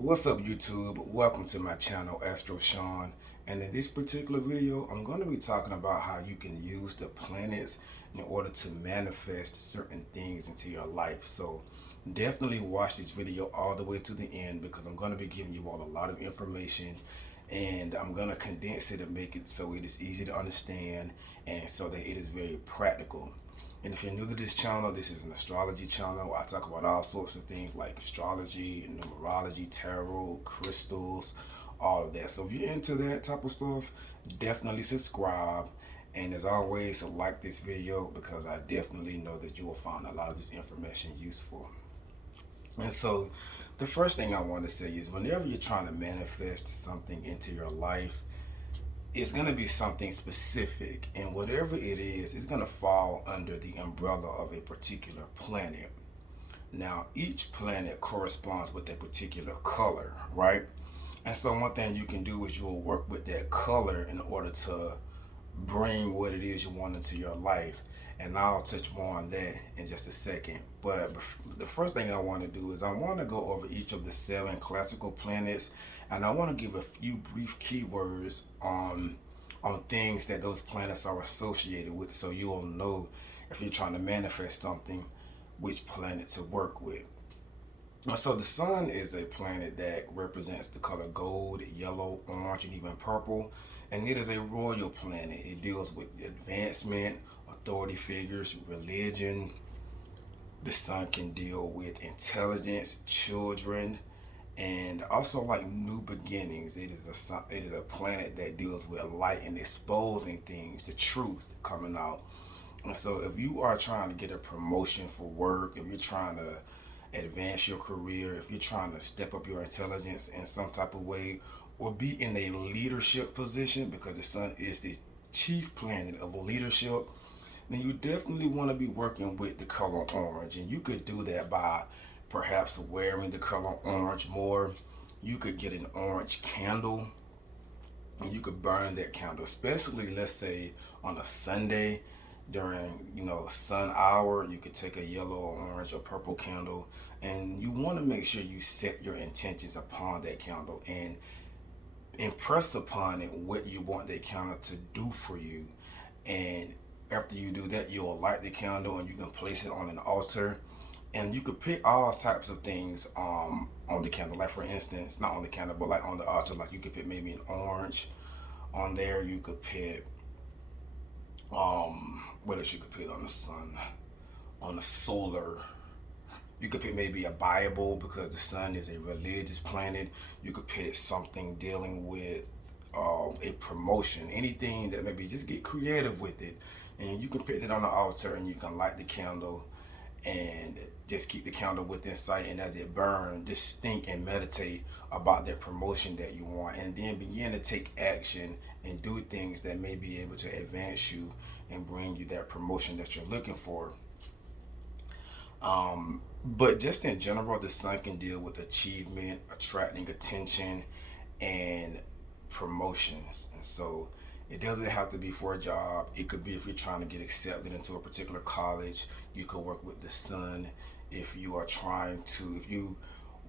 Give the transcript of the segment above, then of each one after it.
What's up YouTube? Welcome to my channel Astro Sean, and in this particular video I'm going to be talking about how you can use the planets in order to manifest certain things into your life. So definitely watch this video all the way to the end because I'm going to be giving you all a lot of information, and I'm going to condense it and make it so it is easy to understand and so that it is very practical. And if you're new to this channel, this is an astrology channel. I talk about all sorts of things like astrology, numerology, tarot, crystals, all of that. So if you're into that type of stuff, definitely subscribe. And as always, like this video because I definitely know that you will find a lot of this information useful. And so the first thing I want to say is whenever you're trying to manifest something into your life, it's going to be something specific, and whatever it is, it's going to fall under the umbrella of a particular planet. Now, each planet corresponds with a particular color, right? And so one thing you can do is you'll work with that color in order to bring what it is you want into your life. And I'll touch more on that in just a second. But the first thing I want to do is I want to go over each of the 7 classical planets, and I want to give a few brief keywords on things that those planets are associated with, so you'll know if you're trying to manifest something which planet to work with. So the sun is a planet that represents the color gold, yellow, orange, and even purple. And it is a royal planet. It deals with advancement, authority figures, religion. The sun can deal with intelligence, children, and also like new beginnings. It is a planet that deals with light and exposing things, the truth coming out. And so if you are trying to get a promotion for work, if you're trying to advance your career, if you're trying to step up your intelligence in some type of way, or be in a leadership position, because the sun is the chief planet of leadership, then you definitely want to be working with the color orange. And you could do that by perhaps wearing the color orange more. You could get an orange candle and you could burn that candle, especially let's say on a Sunday during sun hour. You could take a yellow, orange, or purple candle, and you want to make sure you set your intentions upon that candle and impress upon it what you want that candle to do for you. And after you do that, you'll light the candle and you can place it on an altar, and you could pick all types of things on the candle. Like for instance, not on the candle but like on the altar, like you could put maybe an orange on there. You could put what else you could put on the sun, on the solar. You could pick maybe a Bible because the sun is a religious planet. You could pick something dealing with a promotion, anything that maybe, just get creative with it. And you can put it on the altar and you can light the candle and just keep the candle within sight, and as it burns, just think and meditate about that promotion that you want, and then begin to take action and do things that may be able to advance you and bring you that promotion that you're looking for. But just in general, the sun can deal with achievement, attracting attention, and promotions. And so it doesn't have to be for a job. It could be if you're trying to get accepted into a particular college, you could work with the sun. If you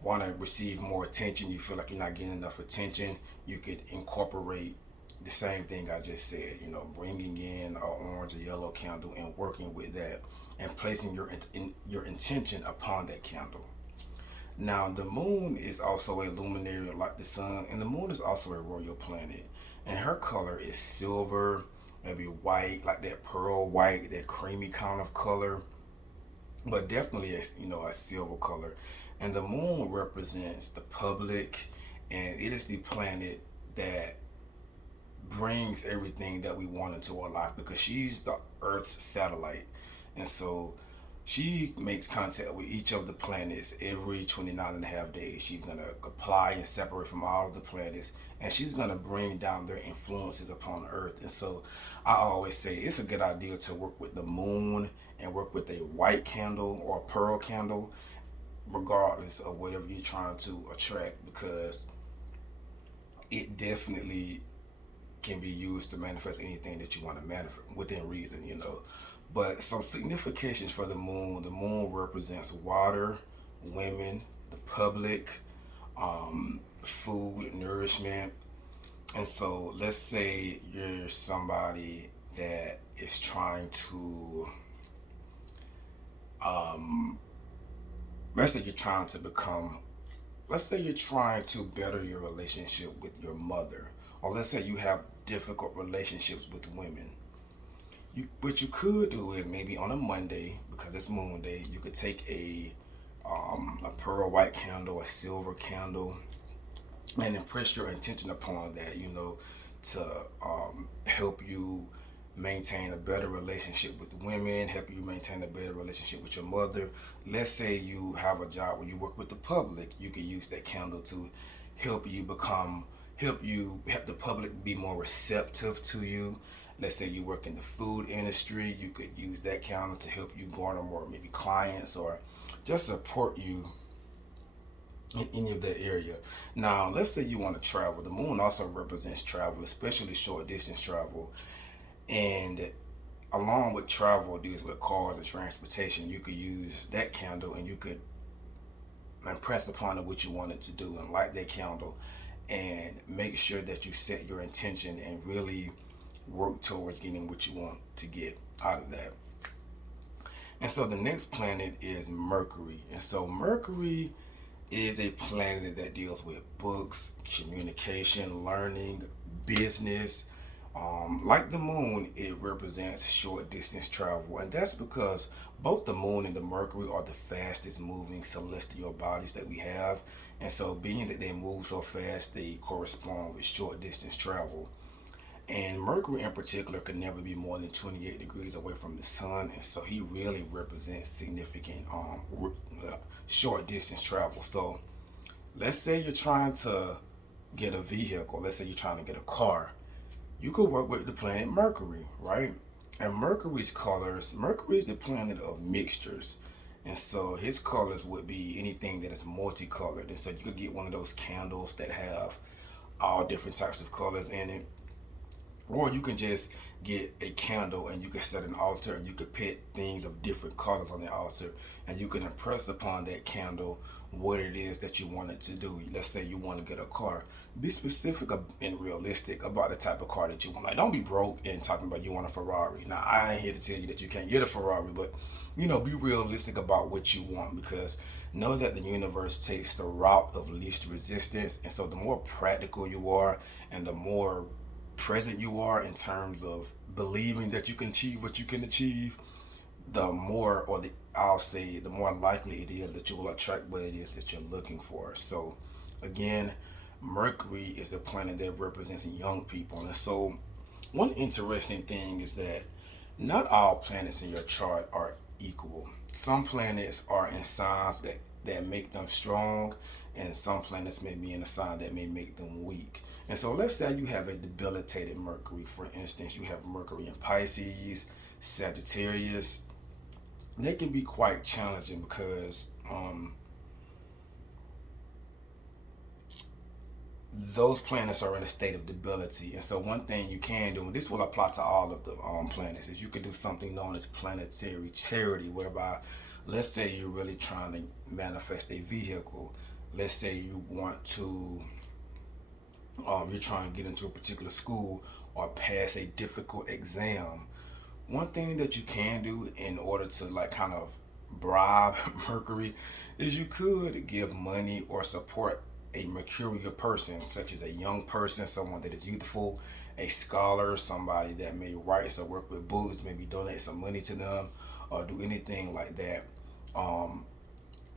want to receive more attention, you feel like you're not getting enough attention, you could incorporate the same thing I just said, bringing in an orange or yellow candle and working with that and placing your intention upon that candle. Now, the moon is also a luminary like the sun, and the moon is also a royal planet. And her color is silver, maybe white, like that pearl white, that creamy kind of color, but definitely a silver color. And the moon represents the public, and it is the planet that brings everything that we want into our life because she's the Earth's satellite. And so she makes contact with each of the planets every 29 and a half days. She's going to apply and separate from all of the planets, and she's going to bring down their influences upon Earth. And so I always say it's a good idea to work with the moon and work with a white candle or a pearl candle, regardless of whatever you're trying to attract, because it definitely can be used to manifest anything that you want to manifest within reason. But some significations for the moon represents water, women, the public, food, nourishment. And so let's say you're somebody that is trying to, um, let's say you're trying to become, let's say you're trying to better your relationship with your mother, or let's say you have difficult relationships with women. What you could do is maybe on a Monday, because it's Moon Day, you could take a pearl white candle, a silver candle, and impress your intention upon that, to help you maintain a better relationship with women, help you maintain a better relationship with your mother. Let's say you have a job where you work with the public, you could use that candle to help you become help the public be more receptive to you. Let's say you work in the food industry, you could use that candle to help you garner more maybe clients, or just support you in any of that area. Now, let's say you want to travel. The moon also represents travel, especially short distance travel. And along with travel deals with cars and transportation, you could use that candle and you could impress upon it what you wanted to do and light that candle and make sure that you set your intention and really work towards getting what you want to get out of that. And so the next planet is Mercury. And so Mercury is a planet that deals with books, communication, learning, business. Like the moon, it represents short distance travel, and that's because both the moon and the Mercury are the fastest moving celestial bodies that we have. And so, being that they move so fast, they correspond with short distance travel. And Mercury in particular could never be more than 28 degrees away from the sun, and so he really represents significant short distance travel. So let's say you're trying to get a vehicle, let's say you're trying to get a car, you could work with the planet Mercury, right? And Mercury is the planet of mixtures. And so his colors would be anything that is multicolored. And so you could get one of those candles that have all different types of colors in it, or you can just get a candle and you can set an altar and you could put things of different colors on the altar, and you can impress upon that candle what it is that you want it to do. Let's say you want to get a car. Be specific and realistic about the type of car that you want. Like, don't be broke and talking about you want a Ferrari. Now, I ain't here to tell you that you can't get a Ferrari, but be realistic about what you want, because know that the universe takes the route of least resistance. And so the more practical you are and the more present you are in terms of believing that you can achieve what you can achieve, the more, or I'll say, the more likely it is that you will attract what it is that you're looking for. So again, Mercury is a planet that represents young people. And so one interesting thing is that not all planets in your chart are equal. Some planets are in signs that make them strong, and some planets may be in a sign that may make them weak. And so let's say you have a debilitated Mercury. For instance, you have Mercury in Pisces, Sagittarius. They can be quite challenging because those planets are in a state of debility. And so one thing you can do, and this will apply to all of the planets, is you could do something known as planetary charity, whereby let's say you're really trying to manifest a vehicle. Let's say you want to, you're trying to get into a particular school or pass a difficult exam. One thing that you can do in order to like kind of bribe Mercury is you could give money or support a mercurial person, such as a young person, someone that is youthful, a scholar, somebody that may write or work with books, maybe donate some money to them or do anything like that,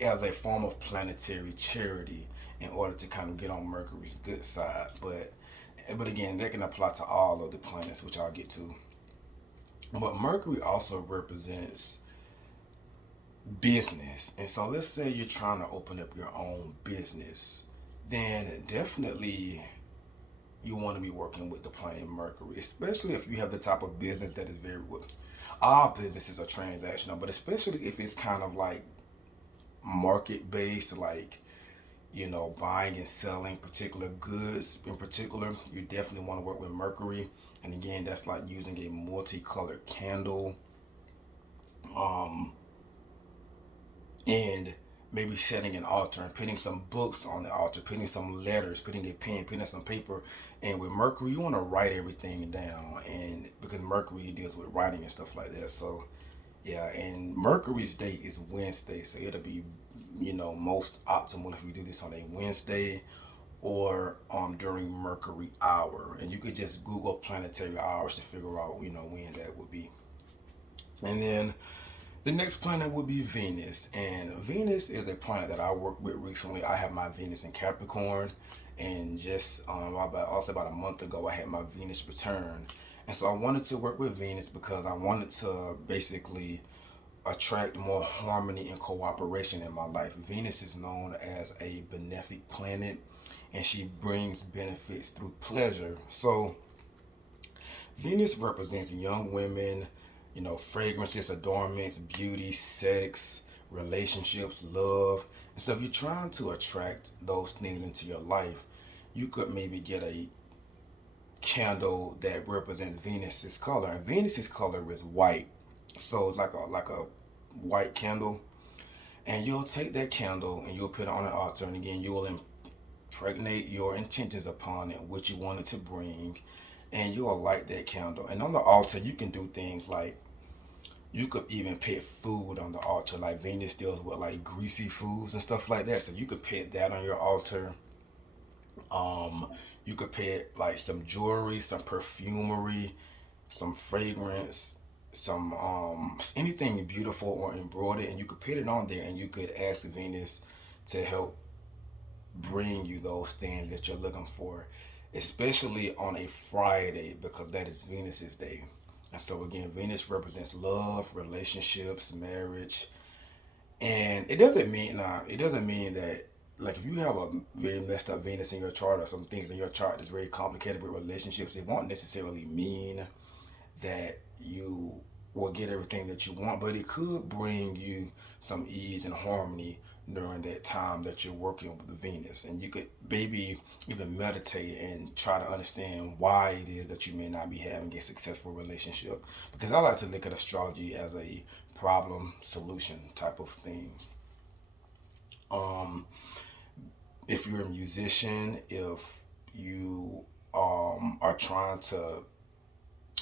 as a form of planetary charity in order to kind of get on Mercury's good side. But again, that can apply to all of the planets, which I'll get to. But Mercury also represents business. And so let's say you're trying to open up your own business, then definitely you want to be working with the planet Mercury, especially if you have the type of business that is very good. All businesses are transactional, but especially if it's kind of like market based, like buying and selling particular goods in particular, you definitely want to work with Mercury. And again, that's like using a multicolored candle, and maybe setting an altar and putting some books on the altar, putting some letters, putting a pen, putting some paper. And with Mercury, you want to write everything down, and because Mercury deals with writing and stuff like that. So yeah, and Mercury's date is Wednesday, so it'll be, most optimal if we do this on a Wednesday or during Mercury hour. And you could just Google planetary hours to figure out, when that would be. And then the next planet would be Venus. And Venus is a planet that I worked with recently. I have my Venus in Capricorn. And just about a month ago, I had my Venus return. And so I wanted to work with Venus because I wanted to basically attract more harmony and cooperation in my life. Venus is known as a benefic planet, and she brings benefits through pleasure. So Venus represents young women, fragrances, adornments, beauty, sex, relationships, love. And so if you're trying to attract those things into your life, you could maybe get a candle that represents Venus's color. And Venus's color is white. So it's like a white candle. And you'll take that candle and you'll put it on an altar, and again you will impregnate your intentions upon it, what you want it to bring, and you'll light that candle. And on the altar you can do things like, you could even put food on the altar. Like Venus deals with like greasy foods and stuff like that. So you could put that on your altar. Um, you could put like some jewelry, some perfumery, some fragrance, some anything beautiful or embroidered, and you could put it on there, and you could ask Venus to help bring you those things that you're looking for, especially on a Friday because that is Venus's day. And so again, Venus represents love, relationships, marriage, and it doesn't mean that, like, if you have a very messed up Venus in your chart or some things in your chart that's very complicated with relationships, it won't necessarily mean that you will get everything that you want, but it could bring you some ease and harmony during that time that you're working with the Venus. And you could maybe even meditate and try to understand why it is that you may not be having a successful relationship. Because I like to look at astrology as a problem solution type of thing. Um, if you're a musician, if you are trying to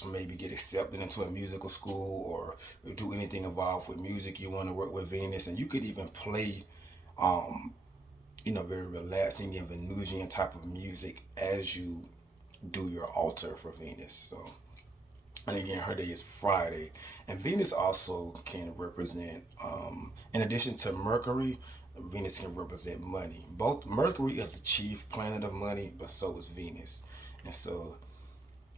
maybe get accepted into a musical school or do anything involved with music, you want to work with Venus. And you could even play um, very relaxing and Venusian type of music as you do your altar for Venus. So, and again, her day is Friday. And Venus also can represent, in addition to Mercury, Venus can represent money. Both Mercury is the chief planet of money, but so is Venus. And so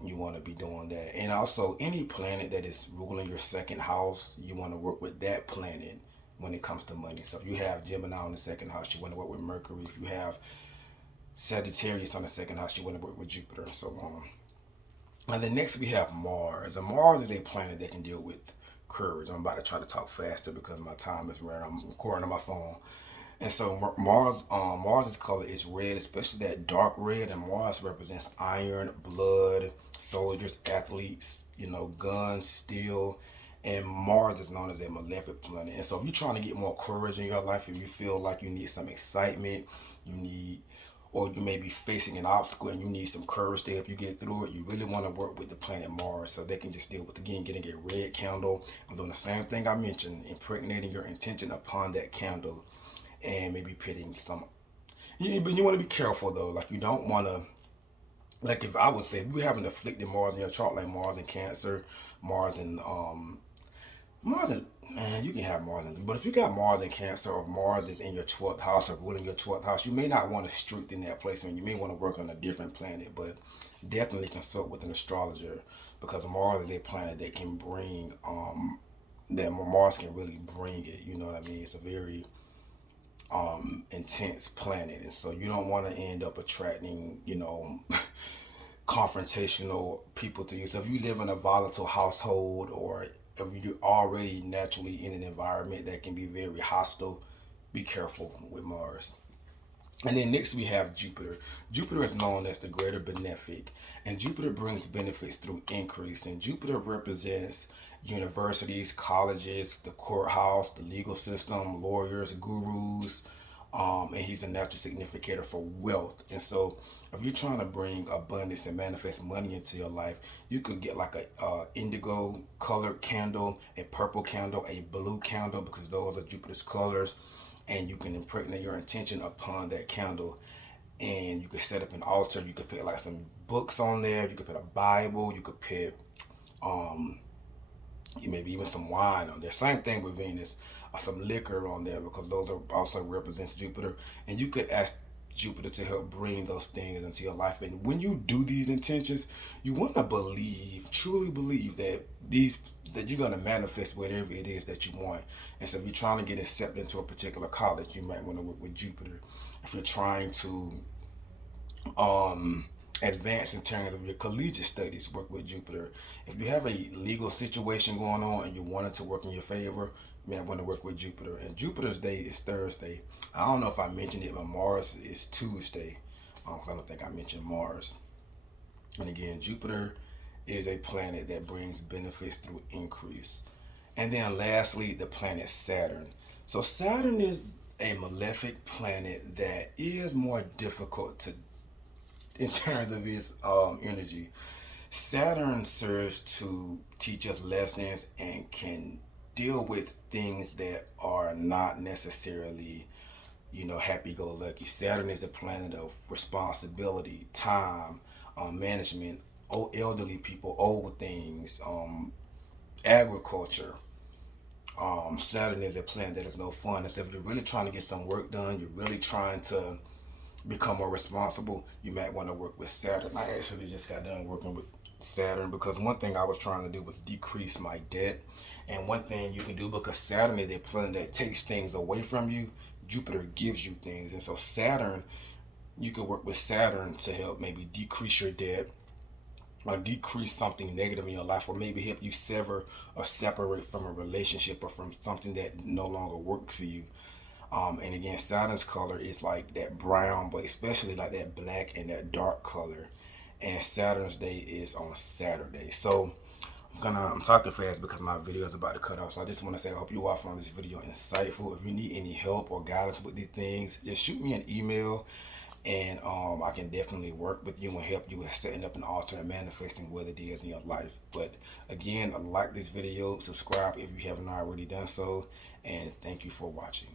you want to be doing that. And also, any planet that is ruling your second house, you want to work with that planet when it comes to money. So if you have Gemini on the second house, you want to work with Mercury. If you have Sagittarius on the second house, you want to work with Jupiter, and so on. And then next we have Mars. And Mars is a planet that can deal with courage. I'm about to try to talk faster because my time is running. I'm recording on my phone. And so Mars's color is red, especially that dark red. And Mars represents iron, blood, soldiers, athletes, guns, steel. And Mars is known as a malefic planet. And so if you're trying to get more courage in your life, if you feel like you need some excitement, or you may be facing an obstacle and you need some courage to help you get through it, you really want to work with the planet Mars. So they can just deal with, again, getting a red candle and doing the same thing I mentioned, impregnating your intention upon that candle, and maybe putting some. But you want to be careful though. Like, you don't want to. Like, if I would say, if you have an afflicted Mars in your chart, like Mars in Cancer, Mars in Mars in, man, you can have Mars in, but if you got Mars in Cancer, or Mars is in your 12th house or ruling your 12th house, you may not want to strengthen that placement. You may want to work on a different planet, but definitely consult with an astrologer, because Mars is a planet that can bring that Mars can really bring it. You know what I mean? It's a very intense planet, and so you don't want to end up attracting confrontational people to you. So if you live in a volatile household, or if you're already naturally in an environment that can be very hostile, be careful with Mars. And then next we have Jupiter. Jupiter is known as the greater benefic, and Jupiter brings benefits through increase. And Jupiter represents universities, colleges, the courthouse, the legal system, lawyers, gurus, and he's a natural significator for wealth. And so, if you're trying to bring abundance and manifest money into your life, you could get like a indigo colored candle, a purple candle, a blue candle, because those are Jupiter's colors, and you can impregnate your intention upon that candle. And you could set up an altar. You could put like some books on there. You could put a Bible. You could put um maybe even some wine on there. Same thing with Venus, or some liquor on there, because those are also represents Jupiter. And you could ask Jupiter to help bring those things into your life. And when you do these intentions, you want to believe, truly believe that you're gonna manifest whatever it is that you want. And so if you're trying to get accepted into a particular college, you might want to work with Jupiter. If you're trying to advance in terms of your collegiate studies, work with Jupiter. If you have a legal situation going on and you want it to work in your favor, you may want to work with Jupiter. And Jupiter's day is Thursday. I don't know if I mentioned it, but Mars is Tuesday. I don't think I mentioned Mars. And again, Jupiter is a planet that brings benefits through increase. And then lastly, the planet Saturn. So Saturn is a malefic planet that is more difficult to in terms of its energy. Saturn serves to teach us lessons and can deal with things that are not necessarily, happy-go-lucky. Saturn is the planet of responsibility, time, management, elderly people, old things, agriculture. Saturn is a planet that is no fun. And so if you're really trying to get some work done, you're really trying to become more responsible, you might want to work with Saturn. I actually just got done working with Saturn because one thing I was trying to do was decrease my debt. And one thing you can do, because Saturn is a planet that takes things away from you, Jupiter gives you things. And so Saturn, you could work with Saturn to help maybe decrease your debt, or decrease something negative in your life, or maybe help you sever or separate from a relationship or from something that no longer works for you. And again, Saturn's color is like that brown, but especially like that black and that dark color. And Saturn's day is on Saturday. So I'm talking fast because my video is about to cut off. So I just want to say I hope you all found this video insightful. If you need any help or guidance with these things, just shoot me an email, and I can definitely work with you and help you with setting up an altar and manifesting what it is in your life. But again, like this video, subscribe if you haven't already done so, and thank you for watching.